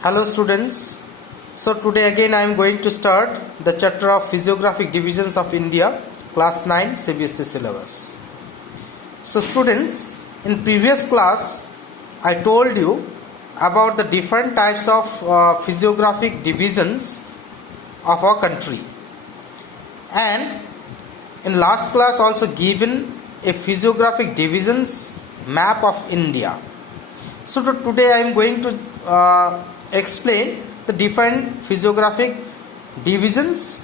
Hello students. So today again I am going to start the chapter of Physiographic Divisions of India, class 9 CBSE syllabus. So students, in previous class I told you about the different types of physiographic divisions of our country, and in last class also given a physiographic divisions map of India. So today I am going to explain the different physiographic divisions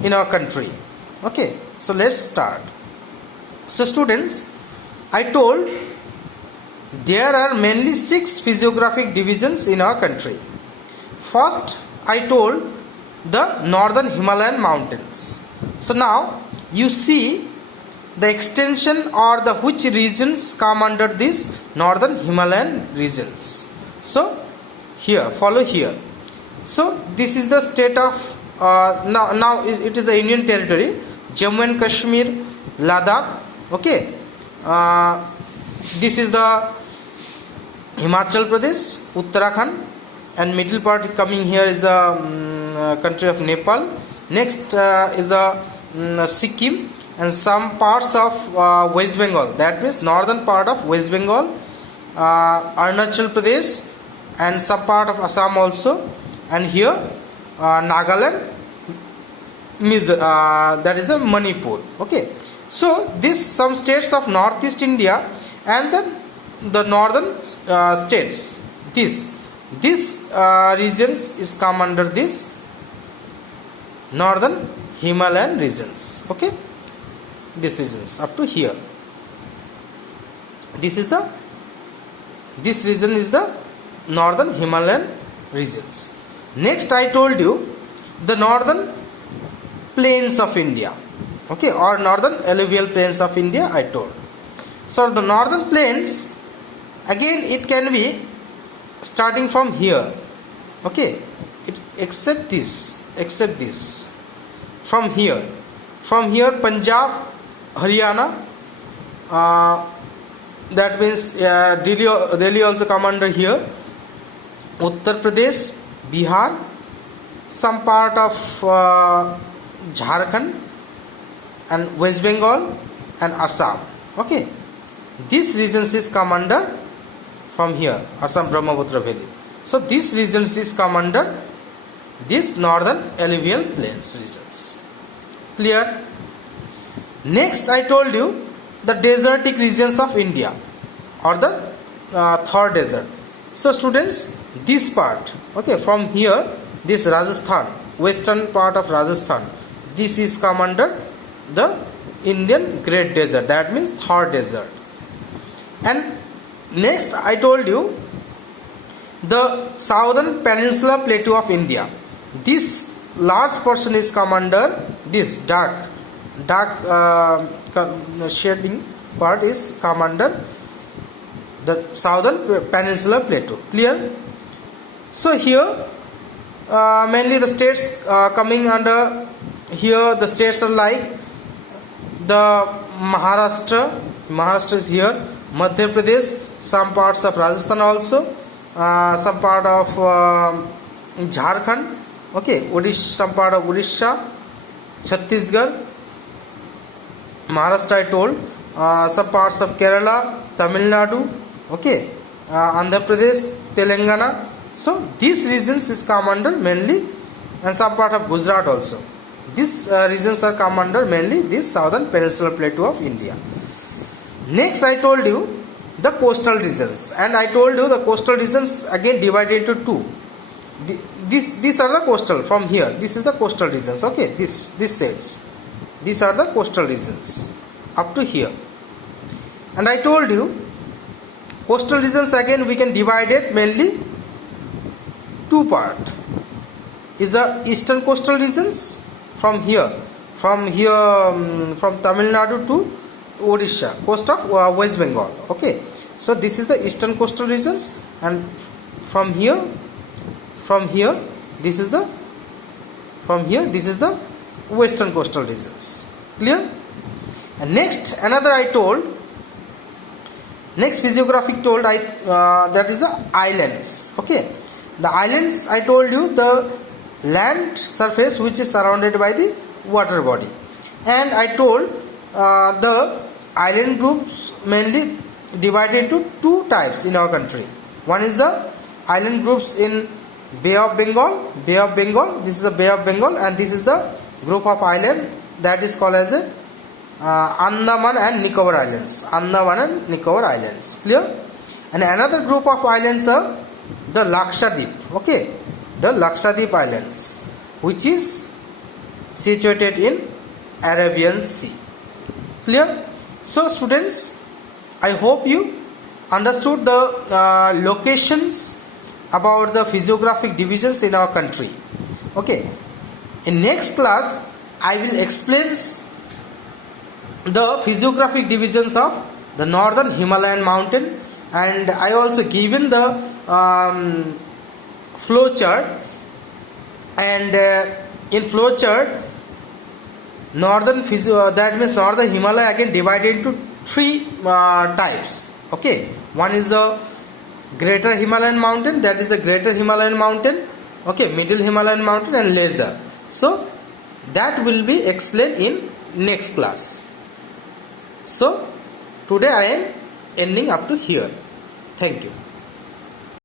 in our country. Okay, so let's start. So students, I told there are mainly 6 physiographic divisions in our country. First, I told the northern Himalayan mountains. So now you see the extension or the which regions come under this northern Himalayan regions. So here, follow here. So this is the state of now it is a union territory, Jammu and Kashmir, Ladakh. Okay, this is the Himachal Pradesh, Uttarakhand, and middle part coming here is the country of Nepal. Next is the Sikkim and some parts of West Bengal. That means northern part of West Bengal, Arunachal Pradesh, and some part of Assam also, and here Nagaland, that is the Manipur. Okay, so this some states of northeast India and the northern states. This regions is come under this northern Himalayan regions. Okay, this regions up to here. This region is the northern Himalayan regions. Next I told you the northern plains of India. Okay, or northern alluvial plains of India I told. So the northern plains, again it can be starting from here. Okay, except this from here Punjab, Haryana, that means Delhi also come under here, Uttar Pradesh, Bihar, some part of Jharkhand and West Bengal and Assam. Okay, these regions is come under from here, Assam Brahmaputra Valley. So these regions is come under this northern alluvial plains regions. Clear? Next I told you the desertic regions of India, or the third desert. So students, this part, okay, from here this Rajasthan, western part of Rajasthan, this is come under the Indian Great Desert, that means third desert. And next I told you the southern peninsula plateau of India. This large portion is come under this dark shading part is come under the southern peninsula plateau. Clear? So here mainly the states coming under here, the states are like the Maharashtra is here, Madhya Pradesh, some parts of Rajasthan also, some part of Jharkhand, okay, some part of Odisha, Chhattisgarh, Maharashtra I told, some parts of Kerala, Tamil Nadu, okay, Andhra Pradesh, Telangana. So these regions is come under mainly, and some part of Gujarat also. These regions are come under mainly this southern peninsula plateau of India. Next I told you the coastal regions, and I told you the coastal regions again divided into two. These are the coastal from here. This is the coastal regions. Okay, this sides. These are the coastal regions up to here. And I told you coastal regions again we can divide it mainly two part. Is the eastern coastal regions from here from Tamil Nadu to Odisha, coast of West Bengal. Okay, so this is the eastern coastal regions, and from here this is the western coastal regions. Clear? And next another I told, next physiographic told that is the islands. Okay, The islands, I told you, the land surface which is surrounded by the water body. And I told the island groups mainly divided into two types in our country. One is the island groups in Bay of Bengal, this is the Bay of Bengal, and this is the group of island that is called as Andaman and Nicobar Islands. Andaman and Nicobar Islands. Clear? And another group of islands are the Lakshadweep. Okay, the Lakshadweep Islands, which is situated in Arabian Sea. Clear? So students, I hope you understood the locations about the physiographic divisions in our country. Okay, in next class I will explain the physiographic divisions of the northern Himalayan mountain, and I also given the flow chart, and in flow chart that means northern Himalaya again divided into three types. Okay, one is the greater Himalayan mountain, that is a greater Himalayan mountain, okay, middle Himalayan mountain, and lesser. So that will be explained in next class. So today I am ending up to here. Thank you.